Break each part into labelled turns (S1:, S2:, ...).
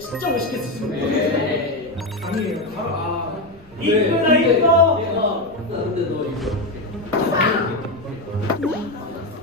S1: 진짜 멋있게 쓰시네.
S2: 아니에요. 아.
S3: 이쁘다, 이뻐.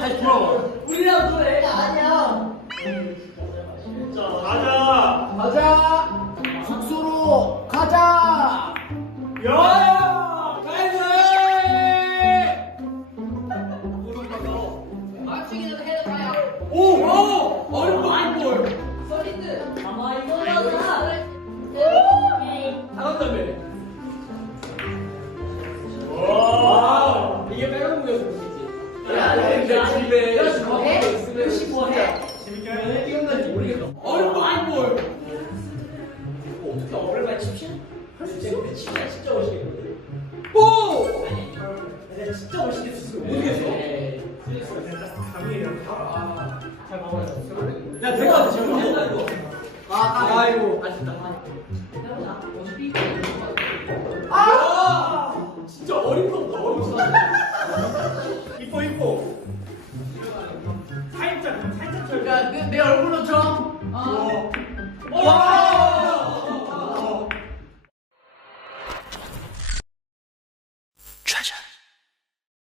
S1: 다시 돌아와.
S3: 우리랑 또래가 아니야.
S1: 진 가자.
S2: 가자. 숙소로 가자.
S1: 야. 가이고 아이고,
S3: 아이고, 아이고,
S1: 오이고 아이고, 아이고, 아이 아이고,
S3: 아이고,
S1: 아이고, 아이고, 아
S3: 네, 내가 어, 뭐 해야. 어, 어. 어. 근데 집에 뭐해? 혹시
S1: 뭐해? 재밌게 하면 이운다는지 모르겠어 어이 니뭘
S3: 이거 어떻게 어플 같이 치우지? 할수 있어? 근데 진짜 진짜 멋있겠는
S1: 오! 아니 내가 진짜 멋있겠어 모르겠어?
S2: 내가 딱 감이 이렇게 아잘 먹어야
S1: 돼야 내가 지금. 잘먹어 아, 아이고 아쉽다 아, 아, 아, 아,
S3: 아, 아, 아,